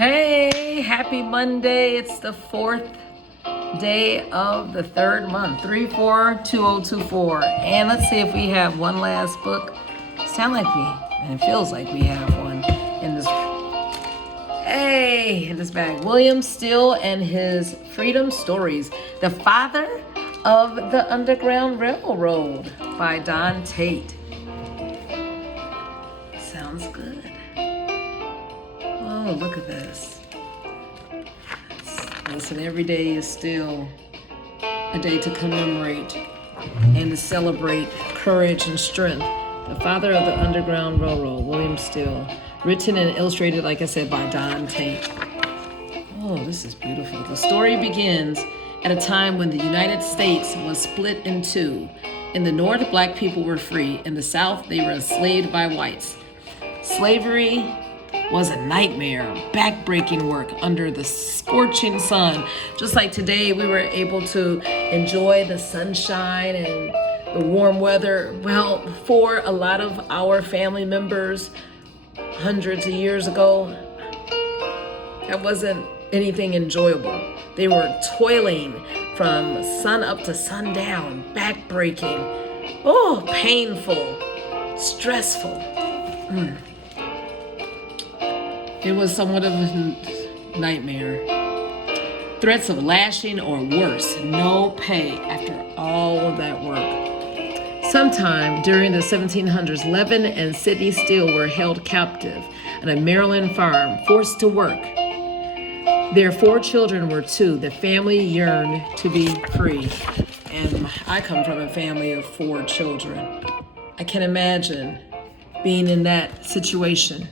Hey, happy Monday. It's the 4th day of the 3rd month, 3/4/2024. And let's see if we have one last book. And it feels like we have one in this bag. William Steele and His Freedom Stories, the Father of the Underground Railroad by Don Tate. Sounds good. Oh, look at this. Listen, every day is still a day to commemorate and to celebrate courage and strength. The Father of the Underground Railroad, William Steele. Written and illustrated, like I said, by Don Tate. Oh, this is beautiful. The story begins at a time when the United States was split in two. In the North, black people were free. In the South, they were enslaved by whites. Slavery was a nightmare, backbreaking work under the scorching sun. Just like today, we were able to enjoy the sunshine and the warm weather. Well, for a lot of our family members, hundreds of years ago, that wasn't anything enjoyable. They were toiling from sun up to sundown, backbreaking, painful, stressful. It was somewhat of a nightmare. Threats of lashing or worse, no pay after all of that work. Sometime during the 1700s, Levin and Sidney Steele were held captive at a Maryland farm, forced to work. Their 4 children were too. The family yearned to be free. And I come from a family of 4 children. I can imagine being in that situation.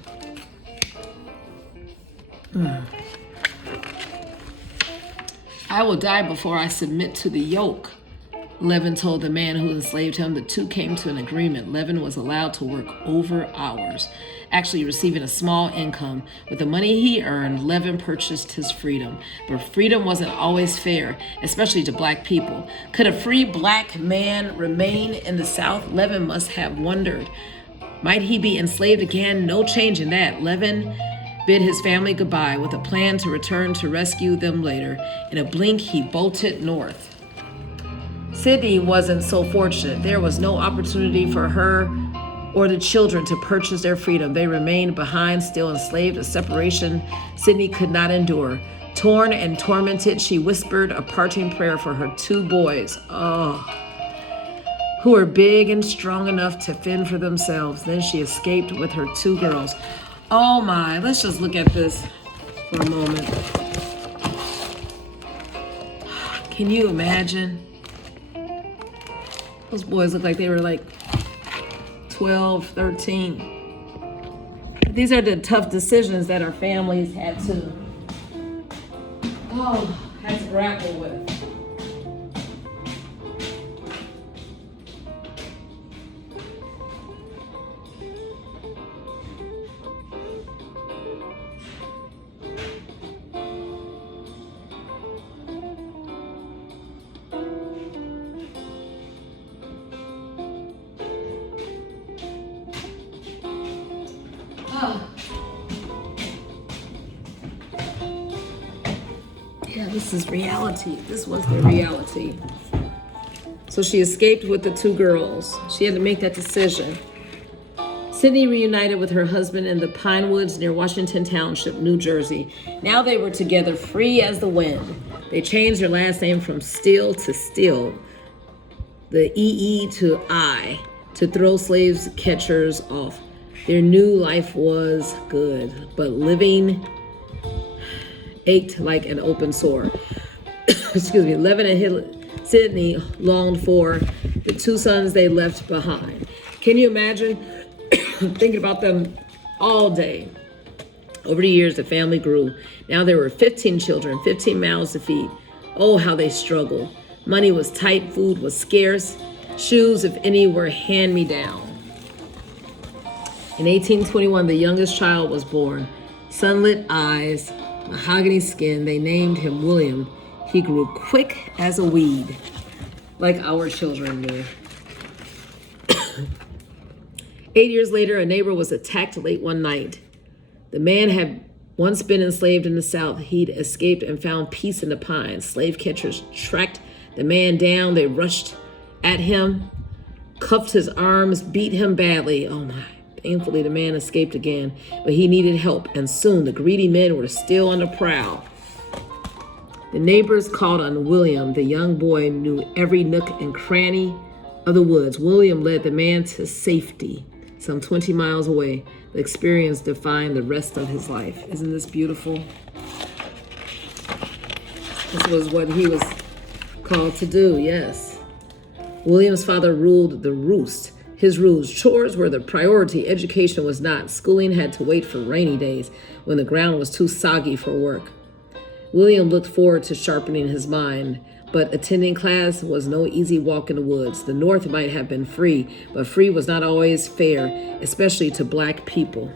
I will die before I submit to the yoke, Levin told the man who enslaved him. The two came to an agreement. Levin was allowed to work over hours, actually receiving a small income. With the money he earned, Levin purchased his freedom. But freedom wasn't always fair, especially to black people. Could a free black man remain in the South? Levin must have wondered. Might he be enslaved again? No change in that. Levin bid his family goodbye with a plan to return to rescue them later. In a blink, he bolted north. Sidney wasn't so fortunate. There was no opportunity for her or the children to purchase their freedom. They remained behind, still enslaved, a separation Sidney could not endure. Torn and tormented, she whispered a parting prayer for her 2 boys, who were big and strong enough to fend for themselves. Then she escaped with her 2 girls. Oh my, let's just look at this for a moment. Can you imagine? Those boys look like they were like 12, 13. These are the tough decisions that our families had to grapple with. Yeah, this is reality. This was the reality. So she escaped with the 2 girls. She had to make that decision. Sidney reunited with her husband in the Pine Woods near Washington Township, New Jersey. Now they were together, free as the wind. They changed their last name from Steele to Steele, the EE to I, to throw slaves catchers off. Their new life was good, but living ached like an open sore. Levin and Sidney longed for the 2 sons they left behind. Can you imagine thinking about them all day? Over the years, the family grew. Now there were 15 children, 15 mouths to feed. Oh, how they struggled. Money was tight, food was scarce. Shoes, if any, were hand-me-down. In 1821, the youngest child was born. Sunlit eyes, mahogany skin. They named him William. He grew quick as a weed, like our children do. 8 years later, a neighbor was attacked late one night. The man had Once been enslaved in the South, he'd escaped and found peace in the pines. Slave catchers tracked the man down. They rushed at him, cuffed his arms, beat him badly. Oh my. Painfully, the man escaped again, but he needed help, and soon the greedy men were still on the prowl. The neighbors called on William. The young boy knew every nook and cranny of the woods. William led the man to safety, some 20 miles away. The experience defined the rest of his life. Isn't this beautiful? This was what he was called to do, yes. William's father ruled the roost. His rules, chores were the priority, education was not. Schooling had to wait for rainy days when the ground was too soggy for work. William looked forward to sharpening his mind, but attending class was no easy walk in the woods. The North might have been free, but free was not always fair, especially to Black people.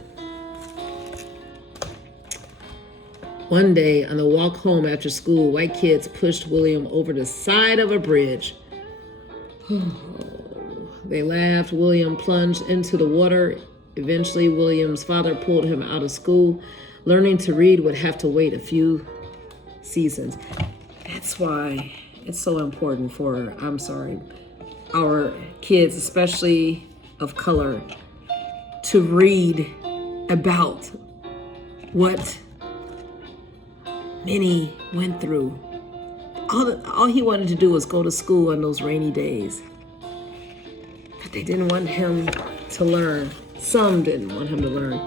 One day, on the walk home after school, white kids pushed William over the side of a bridge. They laughed. William plunged into the water. Eventually, William's father pulled him out of school. Learning to read would have to wait a few seasons. That's why it's so important for, our kids, especially of color, to read about what many went through. All he wanted to do was go to school on those rainy days. But they didn't want him to learn. Some didn't want him to learn.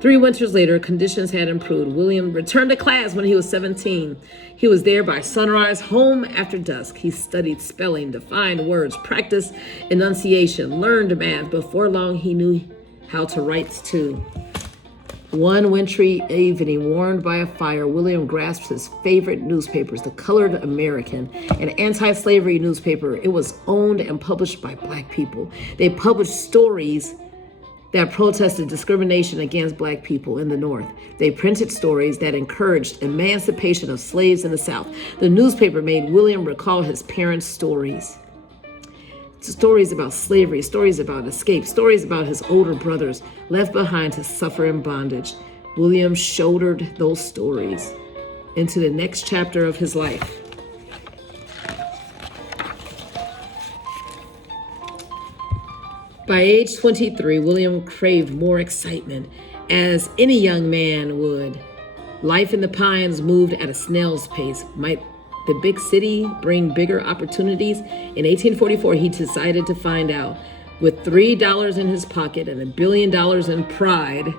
3 winters later, conditions had improved. William returned to class when he was 17. He was there by sunrise, home after dusk. He studied spelling, defined words, practiced enunciation, learned math. Before long, he knew how to write too. One wintry evening, warmed by a fire, William grasped his favorite newspapers, the Colored American, an anti-slavery newspaper. It was owned and published by Black people. They published stories that protested discrimination against Black people in the North. They printed stories that encouraged emancipation of slaves in the South. The newspaper made William recall his parents' stories. Stories about slavery, stories about escape, stories about his older brothers left behind to suffer in bondage. William shouldered those stories into the next chapter of his life. By age 23, William craved more excitement, as any young man would. Life in the pines moved at a snail's pace. Might the big city bring bigger opportunities? In 1844, he decided to find out. With $3 in his pocket and $1 billion in pride,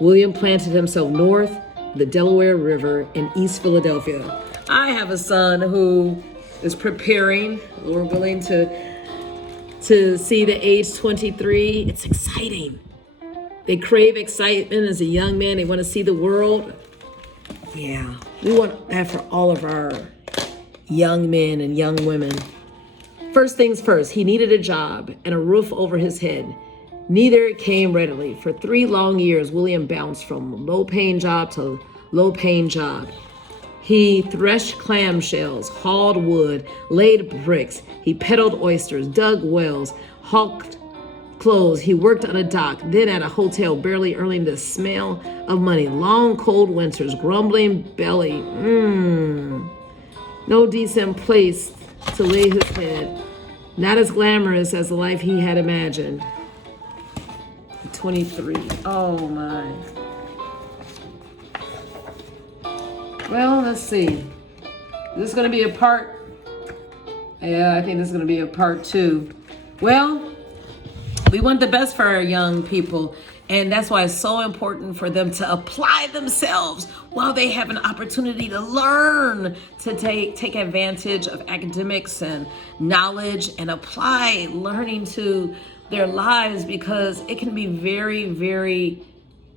William planted himself north of the Delaware River in East Philadelphia. I have a son who is preparing. We're willing to see the age 23. It's exciting. They crave excitement as a young man. They want to see the world. Yeah, we want that for all of our young men and young women. First things first, he needed a job and a roof over his head. Neither came readily. For 3 long years, William bounced from low-paying job to low-paying job. He threshed clamshells, hauled wood, laid bricks. He peddled oysters, dug wells, hawked clothes. He worked on a dock, then at a hotel, barely earning the smell of money. Long, cold winters, grumbling belly. No decent place to lay his head. Not as glamorous as the life he had imagined. 23. Oh, my. Well, let's see. Is this going to be a part? Yeah, I think this is going to be a part 2. Well, we want the best for our young people, and that's why it's so important for them to apply themselves while they have an opportunity to learn, to take advantage of academics and knowledge and apply learning to their lives, because it can be very, very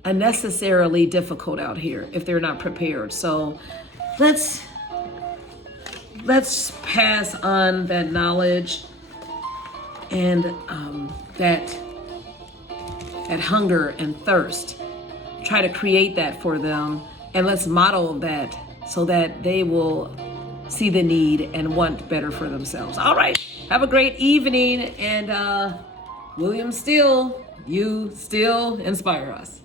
unnecessarily difficult out here if they're not prepared. So let's pass on that knowledge and that hunger and thirst. Try to create that for them, and let's model that so that they will see the need and want better for themselves. All right, have a great evening, and William Steele, you still inspire us.